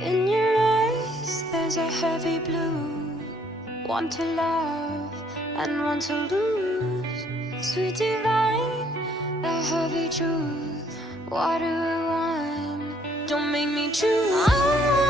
In your eyes, there's a heavy blue. One to love and one to lose. Sweet divine, a heavy truth. Water or wine, don't make me choose.